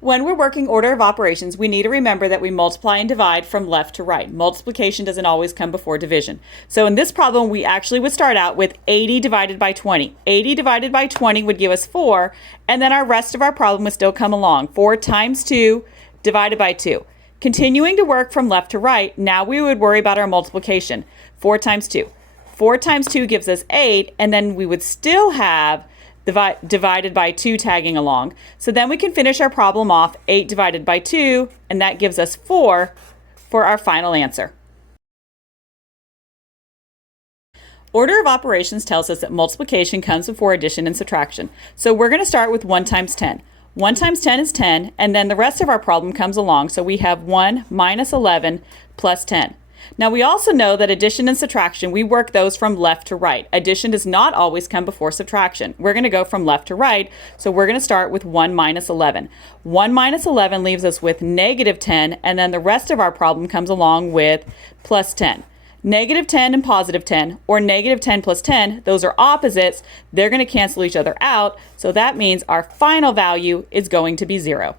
When we're working order of operations, we need to remember that we multiply and divide from left to right. Multiplication doesn't always come before division. So in this problem, we actually would start out with 80 divided by 20. 80 divided by 20 would give us 4, and then our rest of our problem would still come along. 4 times 2 divided by 2. Continuing to work from left to right, now we would worry about our multiplication. 4 times 2. 4 times 2 gives us 8, and then we would still have divided by 2 tagging along. So then we can finish our problem off 8 divided by 2, and that gives us 4 for our final answer. Order of operations tells us that multiplication comes before addition and subtraction. So we're going to start with 1 times 10. 1 times 10 is 10, and then the rest of our problem comes along. So we have 1 minus 11 plus 10. Now we also know that addition and subtraction, we work those from left to right. Addition does not always come before subtraction. We're going to go from left to right, so we're going to start with 1 minus 11. 1 minus 11 leaves us with negative 10, and then the rest of our problem comes along with plus 10. Negative 10 and positive 10, or negative 10 plus 10, those are opposites. They're going to cancel each other out, so that means our final value is going to be 0.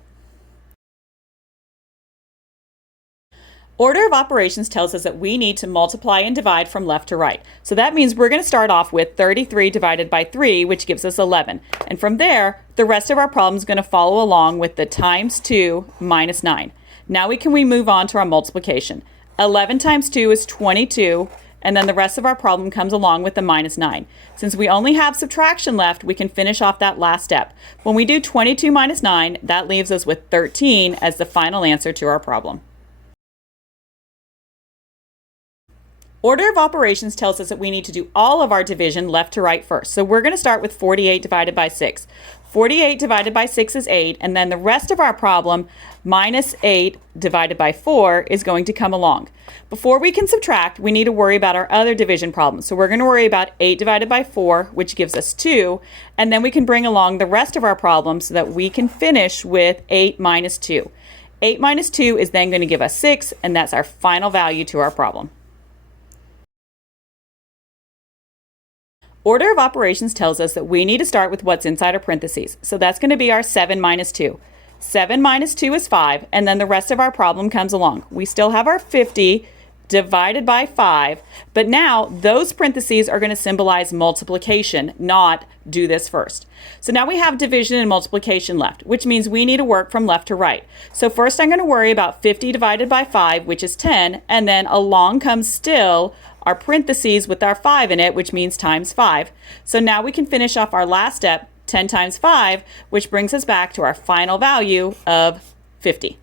Order of operations tells us that we need to multiply and divide from left to right. So that means we're going to start off with 33 divided by 3, which gives us 11. And from there, the rest of our problem is going to follow along with the times 2 minus 9. Now we move on to our multiplication. 11 times 2 is 22, and then the rest of our problem comes along with the minus 9. Since we only have subtraction left, we can finish off that last step. When we do 22 minus 9, that leaves us with 13 as the final answer to our problem. Order of operations tells us that we need to do all of our division left to right first. So we're going to start with 48 divided by 6. 48 divided by 6 is 8, and then the rest of our problem, minus 8 divided by 4, is going to come along. Before we can subtract, we need to worry about our other division problems. So we're going to worry about 8 divided by 4, which gives us 2, and then we can bring along the rest of our problem so that we can finish with 8 minus 2. 8 minus 2 is then going to give us 6, and that's our final value to our problem. Order of operations tells us that we need to start with what's inside our parentheses. So that's going to be our 7 minus 2. 7 minus 2 is 5, and then the rest of our problem comes along. We still have our 50 divided by 5, but now those parentheses are going to symbolize multiplication, not do this first. So now we have division and multiplication left, which means we need to work from left to right. So first I'm going to worry about 50 divided by 5, which is 10, and then along comes still our parentheses with our 5 in it, which means times 5. So now we can finish off our last step, 10 times 5, which brings us back to our final value of 50.